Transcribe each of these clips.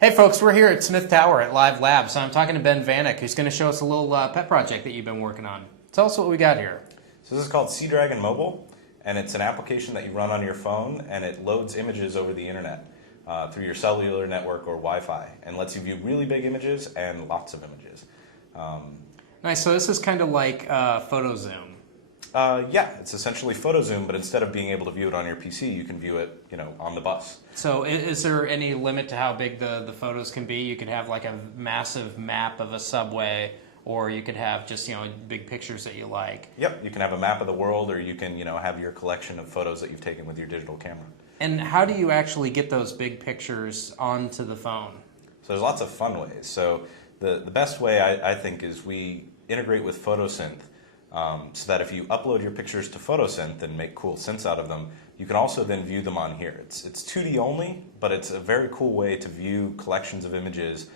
Hey folks, we're here at Smith Tower at Live Labs. I'm talking to Ben Vanek, who's going to show us a little pet project that you've been working on. Tell us what we got here. So this is called Seadragon Mobile, and it's an application that you run on your phone, and it loads images over the internet through your cellular network or Wi-Fi, and lets you view really big images and lots of images. Nice, so this is kind of like PhotoZoom. Yeah, it's essentially PhotoZoom, but instead of being able to view it on your PC, you can view it, on the bus. So is there any limit to how big the photos can be? You could have like a massive map of a subway, or you could have just, big pictures that you like. Yep, you can have a map of the world, or you can, have your collection of photos that you've taken with your digital camera. And how do you actually get those big pictures onto the phone? So there's lots of fun ways. So the best way, I think, is we integrate with PhotoSynth. So that if you upload your pictures to PhotoSynth and make cool synths out of them, you can also then view them on here. It's 2D only, but it's a very cool way to view collections of images.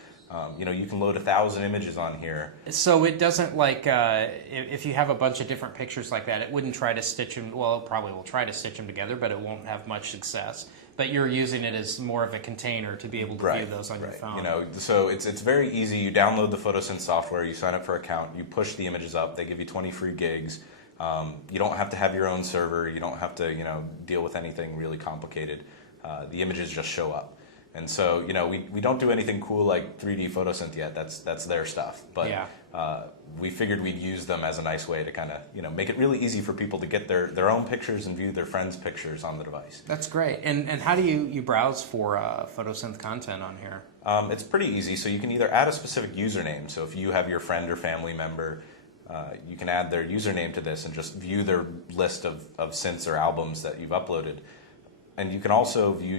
You can load 1,000 images on here. So it doesn't if you have a bunch of different pictures like that, it wouldn't try to stitch them, well, it probably will try to stitch them together, but it won't have much success. But you're using it as more of a container to be able to view those on your phone. So it's very easy. You download the PhotoSynth software, you sign up for an account, you push the images up, they give you 20 free gigs. You don't have to have your own server, you don't have to deal with anything really complicated. The images just show up. And so, we don't do anything cool like 3D PhotoSynth yet. That's their stuff. But yeah. We figured we'd use them as a nice way to kind of, make it really easy for people to get their own pictures and view their friends' pictures on the device. That's great. And how do you browse for PhotoSynth content on here? It's pretty easy. So you can either add a specific username. So if you have your friend or family member, you can add their username to this and just view their list of synths or albums that you've uploaded. And you can also view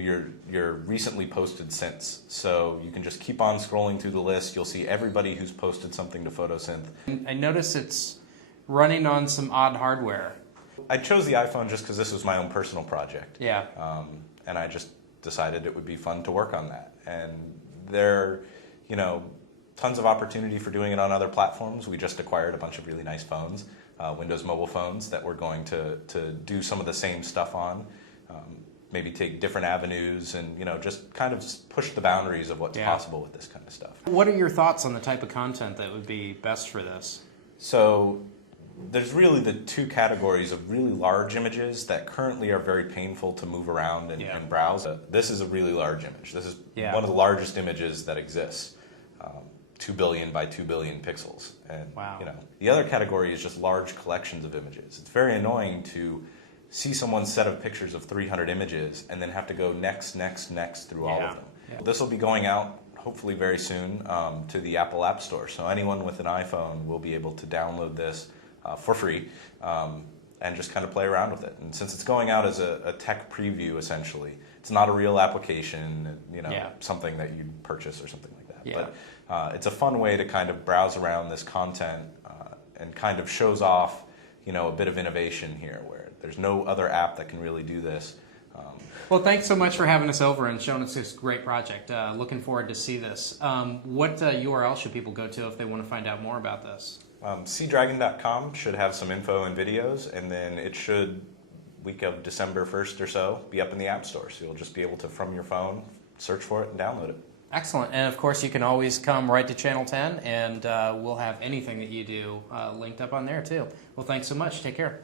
your recently posted synths. So you can just keep on scrolling through the list. You'll see everybody who's posted something to PhotoSynth. I notice it's running on some odd hardware. I chose the iPhone just because this was my own personal project. Yeah. And I just decided it would be fun to work on that. And there, tons of opportunity for doing it on other platforms. We just acquired a bunch of really nice phones, Windows mobile phones that we're going to do some of the same stuff on. Maybe take different avenues and just kind of push the boundaries of what's possible with this kind of stuff. What are your thoughts on the type of content that would be best for this? So there's really the two categories of really large images that currently are very painful to move around and browse. This is a really large image. This is one of the largest images that exists. 2 billion by 2 billion pixels. And wow. The other category is just large collections of images. It's very annoying to see someone's set of pictures of 300 images and then have to go next through all of them. Yeah. This will be going out hopefully very soon to the Apple App Store. So anyone with an iPhone will be able to download this for free and just kind of play around with it. And since it's going out as a tech preview, essentially, it's not a real application, something that you'd purchase or something like that. Yeah. But it's a fun way to kind of browse around this content and kind of shows off, a bit of innovation here where there's no other app that can really do this. Well, thanks so much for having us over and showing us this great project. Looking forward to see this. What URL should people go to if they want to find out more about this? Seadragon.com should have some info and videos, and then it should, week of December 1st or so, be up in the App Store. So you'll just be able to, from your phone, search for it and download it. Excellent. And of course, you can always come right to Channel 10, and we'll have anything that you do linked up on there too. Well, thanks so much. Take care.